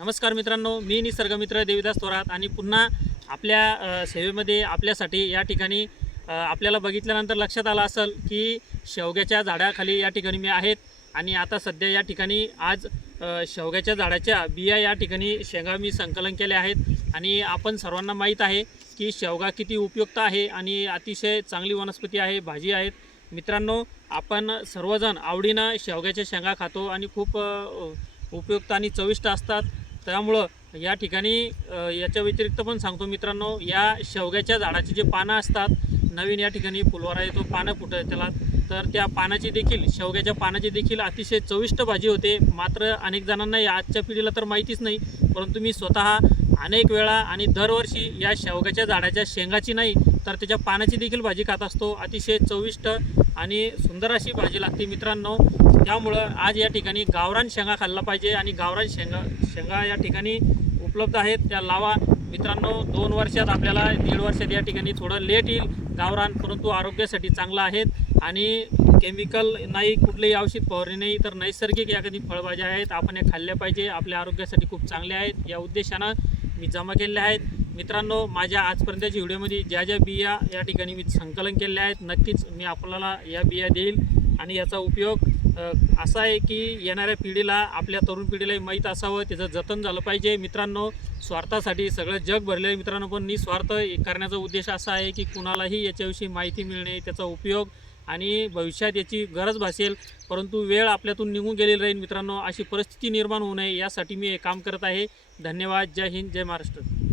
नमस्कार मित्रांनो मी निसर्गमित्र देविदास थोरात आणि पुन्हा आपल्या सेवेमध्ये आपल्यासाठी या ठिकाणी आपल्याला बघितल्यानंतर लक्षात आलं असेल की शेवग्याच्या झाडाखाली या ठिकाणी मी आहेत आणि आता सध्या या ठिकाणी आज शेवग्याच्या झाडाच्या बिया या ठिकाणी शेंगा मी संकलन केल्या आहेत आणि आपण सर्वांना माहीत आहे की शेवगा किती उपयुक्त आहे आणि अतिशय चांगली वनस्पती आहे भाजी आहेत. मित्रांनो आपण सर्वजण आवडीनं शेवग्याच्या शेंगा खातो आणि खूप उपयुक्त आणि चविष्ट असतात. त्यामुळं या ठिकाणी याच्या व्यतिरिक्त पण सांगतो मित्रांनो या शेवग्याच्या झाडाची जे पानं असतात नवीन या ठिकाणी फुलवारा येतो पानं फुटत त्याला. तर त्या पानाची देखील शेवग्याच्या पानाची देखील अतिशय चविष्ट भाजी होते. मात्र अनेक जणांना या आजच्या पिढीला तर माहितीच नाही परंतु मी स्वतः अनेक वेळा आणि दरवर्षी या शेवग्याच्या झाडाच्या शेंगाची नाही तर त्याच्या पानाची देखील भाजी खात असतो. अतिशय चविष्ट आणि सुंदर अशी भाजी लागते मित्रांनो. त्यामुळं आज या ठिकाणी गावरान शेंगा खाल्ला पाहिजे आणि गावरान शेंगा शेंगा या ठिकाणी उपलब्ध आहेत. त्या लावा. मित्रांनो दोन वर्षात आपल्याला दीड वर्षात या ठिकाणी थोडं लेट येईल. गावरान परंतु आरोग्यासाठी चांगलं आहेत आणि केमिकल नाही कुठलेही औषध फवारणी नाही तर नैसर्गिक या कधी फळभाज्या आहेत आपण या खाल्ल्या पाहिजे. आपल्या आरोग्यासाठी खूप चांगल्या आहेत. या उद्देशानं मी जमा केलेल्या आहेत. मित्रांनो माझ्या आजपर्यंतच्या व्हिडिओमध्ये ज्या ज्या बिया या ठिकाणी मी संकलन केलेल्या आहेत नक्कीच मी आपल्याला या बिया देईल आणि याचा उपयोग असा आहे की येणाऱ्या पिढीला आपल्या तरुण पिढीलाही माहीत असावं त्याचं जतन झालं पाहिजे. मित्रांनो स्वार्थासाठी सगळं जग भरलेलं आहे मित्रांनो पण निस्वार्थ करण्याचा उद्देश असा आहे की कुणालाही याच्याविषयी माहिती मिळणे त्याचा उपयोग आणि भविष्यात याची गरज भासेल परंतु वेळ आपल्यातून निघून गेलेली राहील मित्रांनो अशी परिस्थिती निर्माण होऊ नये यासाठी मी हे काम करत आहे. धन्यवाद. जय हिंद. जय महाराष्ट्र.